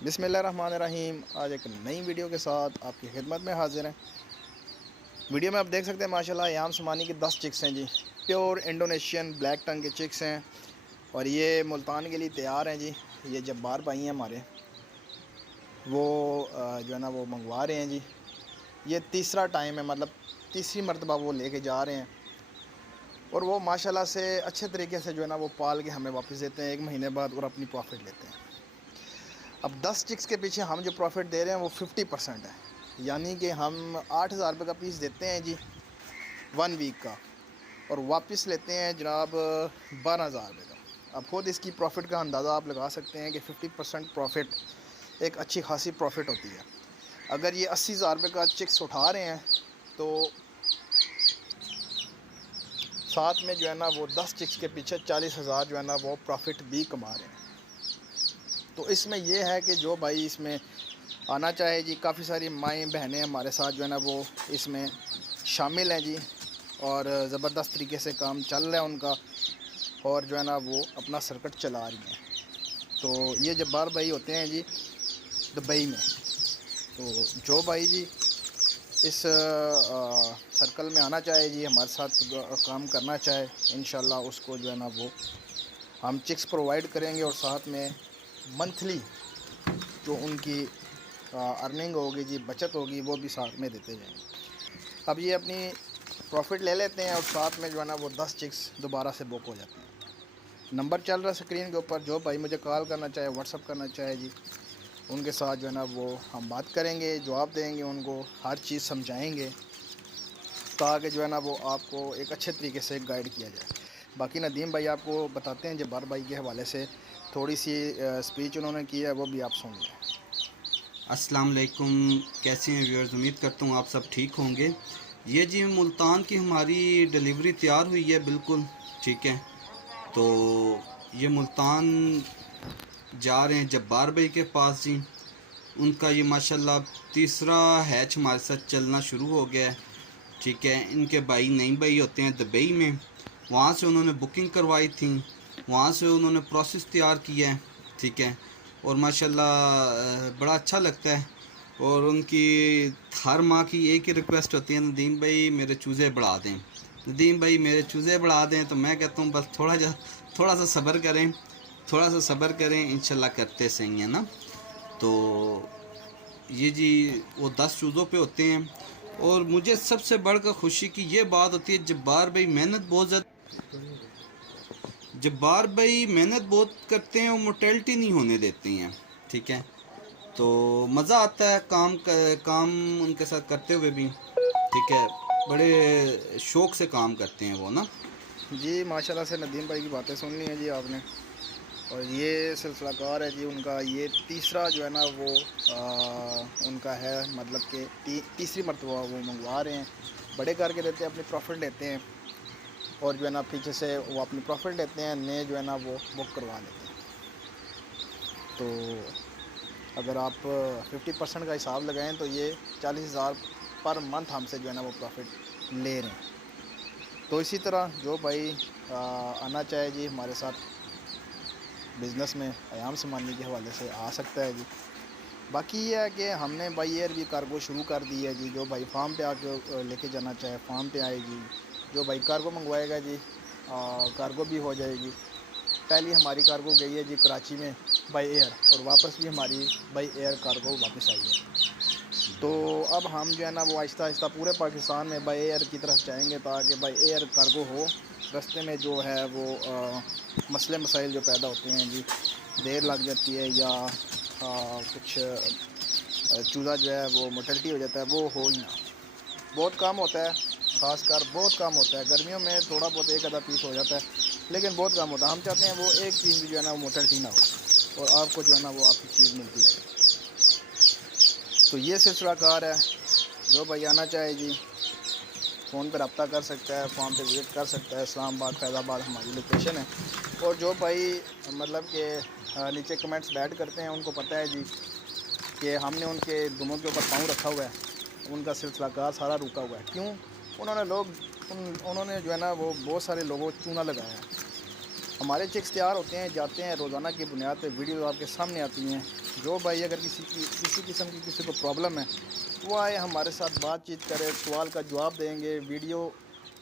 बिस्मिल्लाहिर्रहमानिर्रहीम। आज एक नई वीडियो के साथ आपकी खिदमत में हाजिर हैं। वीडियो में आप देख सकते हैं माशाल्लाह याम समानी की 10 चिक्स हैं जी। प्योर इंडोनेशियन ब्लैक टंग के चिक्स हैं और ये मुल्तान के लिए तैयार हैं जी। ये जब्बार भाई हैं हमारे, वो जो है ना वो मंगवा रहे हैं जी। ये तीसरा टाइम है, मतलब तीसरी मरतबा वो लेके जा रहे हैं और वो माशाल्लाह से अच्छे तरीके से जो है ना वो पाल के हमें वापस देते हैं 1 महीने बाद और अपनी प्रॉफिट लेते हैं। अब 10 चिक्स के पीछे हम जो प्रॉफिट दे रहे हैं वो 50% है, यानी कि हम 8,000 रुपये का पीस देते हैं जी 1 वीक का और वापस लेते हैं जनाब 12,000 रुपये का। अब खुद इसकी प्रॉफिट का अंदाज़ा आप लगा सकते हैं कि 50% प्रॉफिट एक अच्छी खासी प्रॉफिट होती है। अगर ये 80,000 रुपये का चिक्स उठा रहे हैं तो साथ में जो है ना वो 10 चिक्स के पीछे 40,000 जो है ना वो प्रॉफिट भी कमा रहे हैं। तो इसमें यह है कि जो भाई इसमें आना चाहे जी, काफ़ी सारी माएँ बहनें हमारे साथ जो है ना वो इसमें शामिल हैं जी और ज़बरदस्त तरीके से काम चल रहा है उनका और जो है ना वो अपना सर्किट चला रही हैं। तो ये जब्बार भाई होते हैं जी दुबई में। तो जो भाई जी इस सर्कल में आना चाहे जी, हमारे साथ काम करना चाहे, इंशाल्लाह उसको जो है ना वो हम चिक्स प्रोवाइड करेंगे और साथ में मंथली जो उनकी अर्निंग होगी जी, बचत होगी, वो भी साथ में देते जाएंगे। अब ये अपनी प्रॉफिट ले लेते हैं और साथ में जो है ना वो 10 चिक्स दोबारा से बुक हो जाते हैं। नंबर चल रहा है स्क्रीन के ऊपर, जो भाई मुझे कॉल करना चाहे, व्हाट्सअप करना चाहे जी, उनके साथ जो है ना वो हम बात करेंगे, जवाब देंगे, उनको हर चीज़ समझाएंगे ताकि जो है ना वो आपको एक अच्छे तरीके से गाइड किया जाए। बाकी नदीम भाई आपको बताते हैं जब्बार भाई के हवाले से थोड़ी सी स्पीच उन्होंने की है, वो भी आप सुन लें। अस्सलाम वालेकुम, कैसे हैं व्यूअर्स? उम्मीद करता हूँ आप सब ठीक होंगे। ये जी मुल्तान की हमारी डिलीवरी तैयार हुई है, बिल्कुल ठीक है। तो ये मुल्तान जा रहे हैं जब्बार भाई के पास जी। उनका ये माशाल्लाह तीसरा हैच हमारे साथ चलना शुरू हो गया है, ठीक है। इनके भाई नई भाई होते हैं दुबई में, वहाँ से उन्होंने बुकिंग करवाई थी, वहाँ से उन्होंने प्रोसेस तैयार किया है, ठीक है। और माशाल्लाह बड़ा अच्छा लगता है। और उनकी हर माँ की एक ही रिक्वेस्ट होती है, नदीम भाई मेरे चूज़े बढ़ा दें, नदीम भाई मेरे चूज़े बढ़ा दें। तो मैं कहता हूँ बस थोड़ा सा सब्र करें, थोड़ा सा सब्र करें, इंशाल्लाह करते सही है ना। तो ये जी वो 10 चूज़ों पे होते हैं। और मुझे सबसे बढ़कर खुशी की ये बात होती है, जब्बार भाई मेहनत बहुत करते हैं और मोटेलिटी नहीं होने देते हैं, ठीक है। तो मज़ा आता है काम उनके साथ करते हुए भी, ठीक है। बड़े शौक़ से काम करते हैं वो ना जी माशाल्लाह से नदीम भाई की बातें सुन ली हैं जी आपने। और ये सिलसिलाकार है जी उनका, ये तीसरा जो है ना वो उनका है, मतलब कि तीसरी मरतबा वो मंगवा रहे हैं। बड़े करके देते हैं, अपनी प्रॉफिट लेते हैं और जो है ना पीछे से वो अपनी प्रॉफिट लेते हैं, नए जो है ना वो बुक करवा लेते हैं। तो अगर आप 50% का हिसाब लगाएं तो ये 40,000 पर मंथ हमसे जो है ना वो प्रॉफिट ले रहे हैं। तो इसी तरह जो भाई आना चाहे जी हमारे साथ बिज़नेस में, अयाम समानी के हवाले से आ सकता है जी। बाकी ये है कि हमने बाई एयर भी कार्गो शुरू कर दी है जी। जो भाई फार्म पे आके लेके जाना चाहे फार्म पे आएगी, जो भाई कार्गो मंगवाएगा जी कार्गो भी हो जाएगी। पहली हमारी कार्गो गई है जी कराची में बाई एयर और वापस भी हमारी बाई एयर कार्गो वापस आई है। तो अब हम जो है ना वो आहिस्ता आहिस्ता पूरे पाकिस्तान में बाई एयर की तरफ जाएंगे ताकि बाई एयर कार्गो हो। रास्ते में जो है वो मसले मसाइल जो पैदा होते हैं जी, देर लग जाती है या कुछ चूज़ा जो है वो मोटेलिटी हो जाता है, वो हो ही ना। बहुत कम होता है, ख़ासकर बहुत कम होता है। गर्मियों में थोड़ा बहुत एक आधा पीस हो जाता है, लेकिन बहुत कम होता है। हम चाहते हैं वो एक पीस भी जो है ना वो मोटेलिटी ना हो और आपको जो है ना वो आपकी चीज़ मिलती रहे। तो ये सिलसिला कार है। जो भाई आना चाहे जी फ़ोन पर रब्ता कर सकता है, फॉर्म पे विज़िट कर सकता है। इस्लामाबाद फैज़ाबाद हमारी लोकेशन है। और जो भाई मतलब कि नीचे कमेंट्स बैड करते हैं, उनको पता है जी कि हमने उनके दुमों के ऊपर पाँव रखा हुआ है, उनका सिलसिला कार सारा रुका हुआ है। क्यों? उन्होंने जो है ना वो बहुत सारे लोगों को चूना लगाया है। हमारे चिक्स तैयार होते हैं, जाते हैं, रोज़ाना की बुनियाद पे वीडियो आपके सामने आती हैं। जो भाई अगर किसी किस्म की किसी को प्रॉब्लम है वो आए हमारे साथ बातचीत करे, सवाल का जवाब देंगे, वीडियो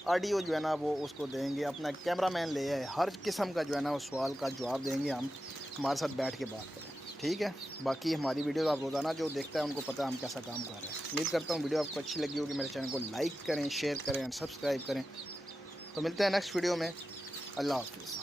ऑडियो जो है ना वो उसको देंगे, अपना कैमरामैन ले आए, हर किस्म का जो है ना वो सवाल का जवाब देंगे, हम हमारे साथ बैठ के बात करें, ठीक है। बाकी हमारी वीडियो आप रोज़ाना जो देखता है उनको पता है हम कैसा काम कर रहे हैं। उम्मीद करता हूँ वीडियो आपको अच्छी लगी होगी। मेरे चैनल को लाइक करें, शेयर करें और सब्सक्राइब करें। तो मिलते हैं नेक्स्ट वीडियो में। अल्लाह हाफिज़।